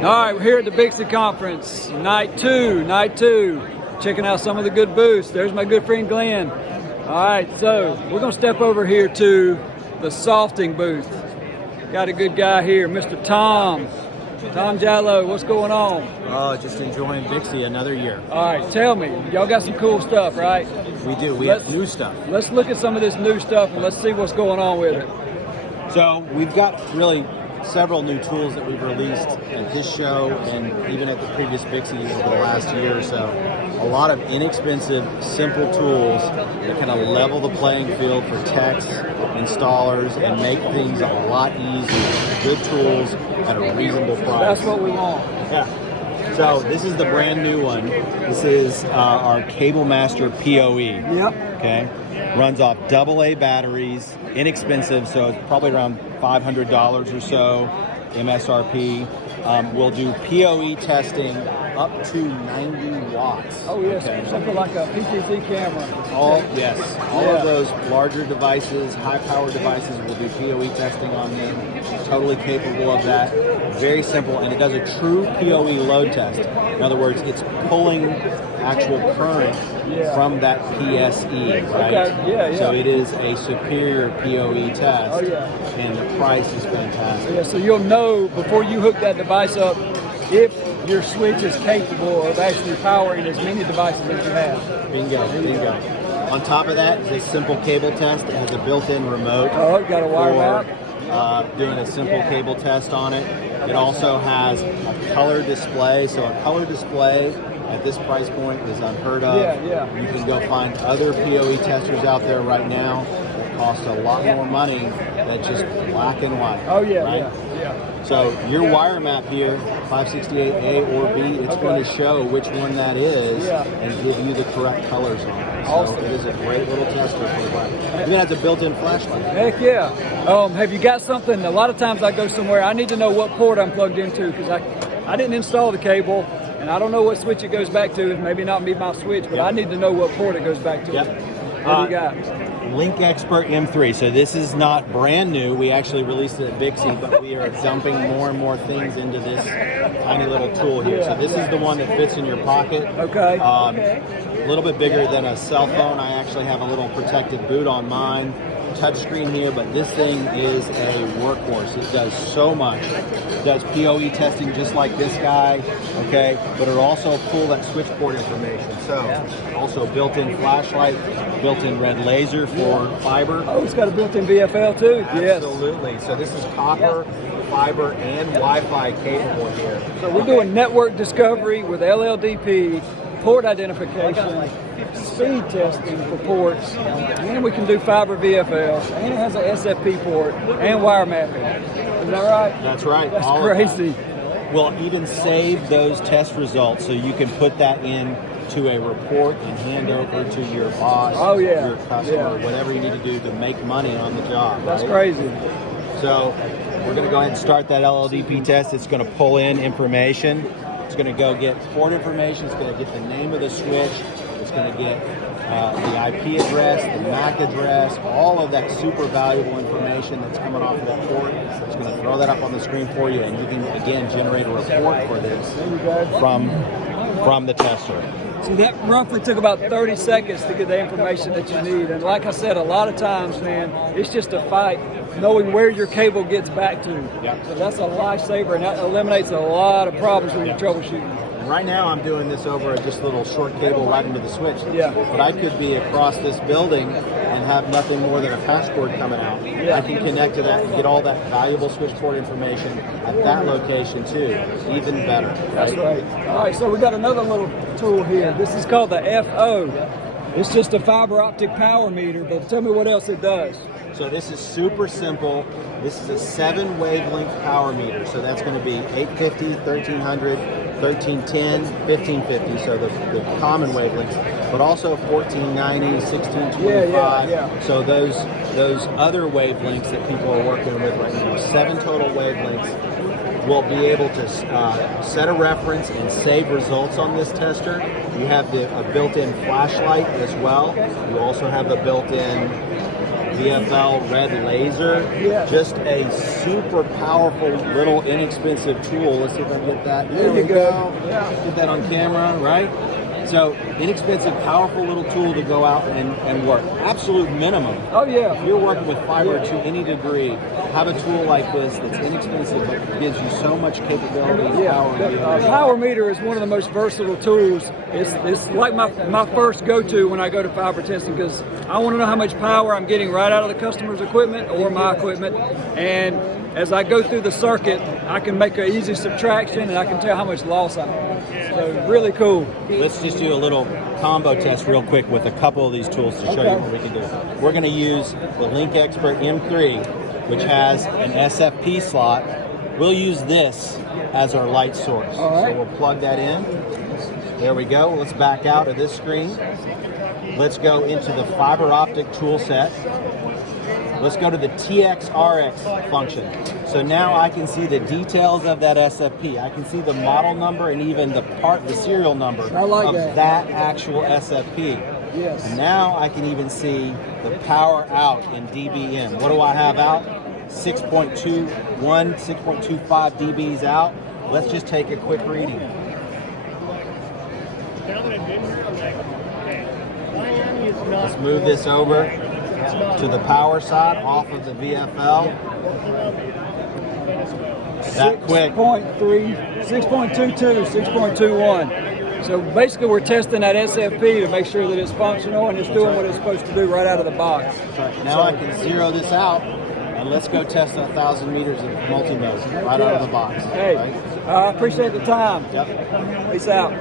All right, we're here at the Bixie Conference, night two. Checking out some of the good booths. There's my good friend Glenn. All right, so we're gonna step over here to the softing booth. Got a good guy here, Mr. Tom Jallo. What's going on? Oh, just enjoying Bixie another year. All right, tell me, y'all got some cool stuff, right? We do. We have new stuff. Let's look at some of this new stuff and let's see what's going on with it. So we've got really several new tools that we've released at this show and even at the previous Bixie over the last year or so. A lot of inexpensive, simple tools that kind of level the playing field for techs, installers, and make things a lot easier. Good tools at a reasonable price. That's what we want. Yeah. So this is the brand new one. This is our Cable Master PoE. Yep. Okay. Runs off AA batteries, inexpensive, so it's probably around $500 or so MSRP. We'll do PoE testing up to 90 watts. Oh yes, okay. Something like a PTZ camera. All of those larger devices, high-power devices, will do PoE testing on them. Totally capable of that. Very simple, and it does a true PoE load test. In other words, it's pulling actual current from that PSE, right? Okay. Yeah. So it is a superior PoE test. Oh yeah. And the price is fantastic. Yeah, so you'll know before you hook that device up if your switch is capable of actually powering as many devices as you have. Bingo. On top of that is a simple cable test. It has a built-in remote. Oh, it got a wire map. Doing a simple cable test on it. It also has a color display. So a color display at this price point is unheard of. Yeah. You can go find other PoE testers out there right now that cost a lot more money than just black and white. Oh yeah, right? yeah. So your wire map here, 568A or B, it's going to show which one that is and give you the correct colors on it. So awesome. It is a great little tester for the bike. Even has a built-in flashlight. Heck yeah. Have you got something? A lot of times I go somewhere, I need to know what port I'm plugged into because I didn't install the cable and I don't know what switch it goes back to. It maybe not be my switch, but I need to know what port it goes back to. Yep. What do you got? Link Expert M3. So this is not brand new. We actually released it at Bixie, but we are dumping more and more things into this tiny little tool here. So this is the one that fits in your pocket. Okay. A little bit bigger than a cell phone. I actually have a little protected boot on mine. Touchscreen here, but this thing is a workhorse. It does so much. It does PoE testing just like this guy, okay? But it'll also pull that switch port information. So also built-in flashlight, built-in red laser for fiber. Oh, it's got a built-in VFL too. Absolutely. So this is copper, fiber, and Wi-Fi capable here. So we're doing network discovery with LLDP, port identification, speed testing for ports, and we can do fiber VFLs, and it has an SFP port and wire mapping. Is that right? That's right. That's crazy. We'll even save those test results so you can put that in to a report and hand over to your boss, your customer, whatever you need to do to make money on the job. That's crazy. So we're going to go ahead and start that LLDP test. It's going to pull in information. It's going to go get port information. It's going to get the name of the switch. It's going to get the IP address, the MAC address, all of that super valuable information that's coming off of that port. It's going to throw that up on the screen for you, and you can, again, generate a report for this from the tester. So that roughly took about 30 seconds to get the information that you need. And like I said, a lot of times, man, it's just a fight knowing where your cable gets back to. Yep. So that's a lifesaver, and that eliminates a lot of problems when you're troubleshooting. Right now I'm doing this over just a little short cable right into the switch. Yeah. But I could be across this building and have nothing more than a patch cord coming out. Yeah. I can connect to that and get all that valuable switch port information at that location too. Even better. That's right. All right, so we got another little tool here. This is called the FO. It's just a fiber optic power meter, but tell me what else it does. So this is super simple. This is a 7 wavelength power meter. So that's going to be 850, 1300, 1310, 1550, so the common wavelengths, but also 1490, 1625. So those other wavelengths that people are working with right now, 7 total wavelengths, will be able to set a reference and save results on this tester. You have a built-in flashlight as well. You also have a built-in VFL Red Laser. Yeah. Just a super powerful, little, inexpensive tool. Let's see if I can get that. There you we go. Yeah. Get that on camera, right? So, inexpensive, powerful little tool to go out and work. Absolute minimum. Oh yeah. If you're working with fiber to any degree, have a tool like this that's inexpensive but gives you so much capability and power. The power meter is one of the most versatile tools. It's like my first go-to when I go to fiber testing, because I want to know how much power I'm getting right out of the customer's equipment or my equipment. And as I go through the circuit, I can make an easy subtraction and I can tell how much loss I have. So really cool. Let's just do a little combo test real quick with a couple of these tools to show you what we can do. We're going to use the LinkExpert M3, which has an SFP slot. We'll use this as our light source. All right. So we'll plug that in. There we go. Let's back out of this screen. Let's go into the fiber optic tool set. Let's go to the TXRX function. So now I can see the details of that SFP. I can see the model number and even the serial number of that actual SFP. Yes. And now I can even see the power out in dBm. What do I have out? 6.21, 6.25 dBs out. Let's just take a quick reading. Let's move this over to the power side off of the VFL. That quick. 6.3, 6.22, 6.21. So basically we're testing that SFP to make sure that it's functional and it's doing what it's supposed to do right out of the box. Now I can zero this out and let's go test 1,000 meters of multi-mode right out of the box. Hey, right? I appreciate the time. Yep. Peace out.